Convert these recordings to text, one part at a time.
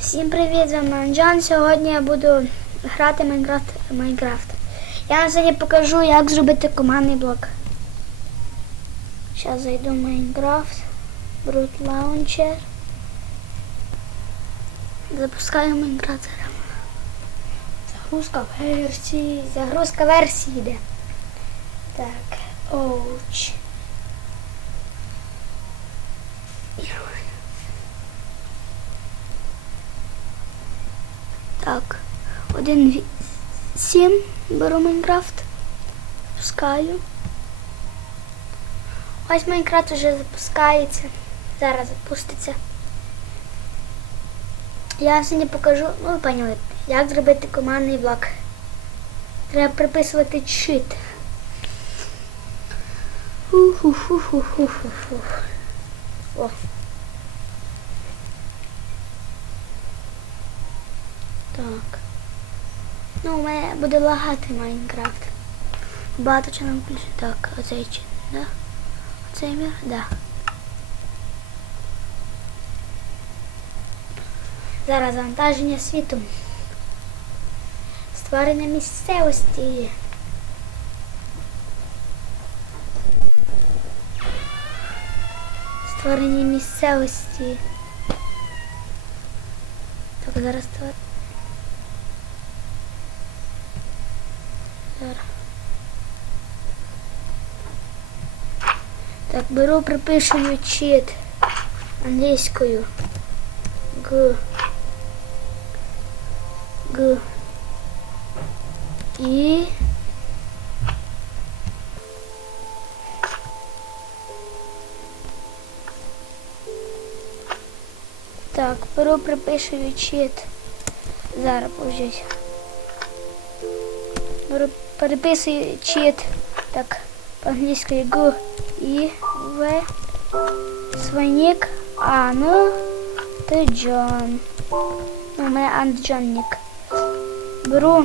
Всім привіт, з вами Анджан. Сьогодні я буду грати Майнкрафт Майнкрафт. Я вам сьогодні покажу, як зробити командний блок. Зараз зайду в Майнкрафт, Brute Launcher. Запускаю Майнкрафт. Загрузка версії. Загрузка версії йде. Так, оуч. Так, один ві- сім беру Майнкрафт. Пускаю. Ось Майнкрафт вже запускається. Зараз запуститься. Я сьогодні покажу, ну ви поняли, як зробити командний блок. Треба приписувати чит. Фу-фу-фу-фу-фу-фу. О. Так. Ну, у мене буде лагати Майнкрафт. Багато чого нам включить. Так, оцей чи, да? Оцей мір? Да. Зараз завантаження світу. Створення місцевості. Створення місцевості. Так, зараз створення. Так, беру, припишую чит англійською. Г. Г. І. Так, беру, припишую чит. Зараз пожіть. Беру, переписую чит. Так, по-англійськи Г, І, В. Свинік, Ану, ти Джон. Ну, у мене Анджонник. Беру,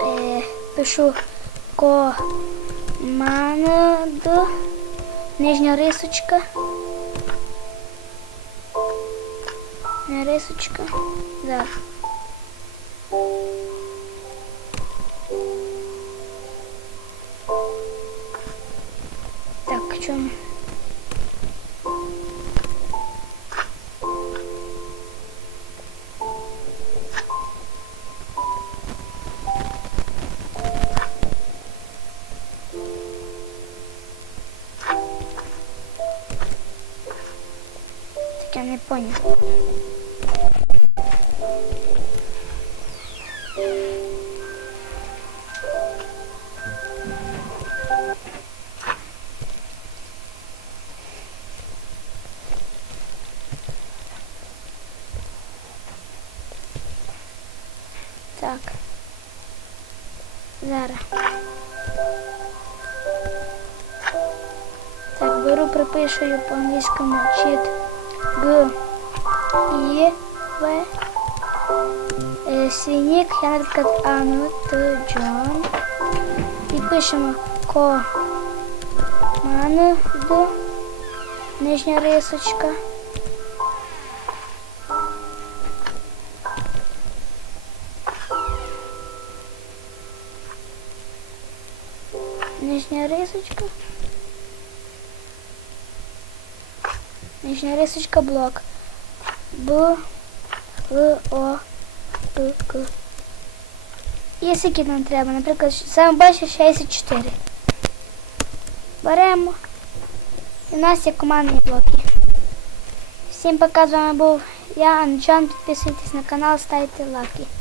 е, пишу команд, нижня рисочка. Нижня рисочка. Зараз. Чому? Так я не понял. Так. Зараз. Так, беру, припишую по англійському чит Г І В е, Свінік, я Ану Т Джон. І пишемо ко Ман Д нижня рисочка. Нижня рисочка. Нижня рисочка блок. Б, В, О, П, К. І нам треба, наприклад, саме більше 64. Беремо. І у нас є командні блоки. Всім пока, з вами був я, Анджан. Підписуйтесь на канал, ставте лайки.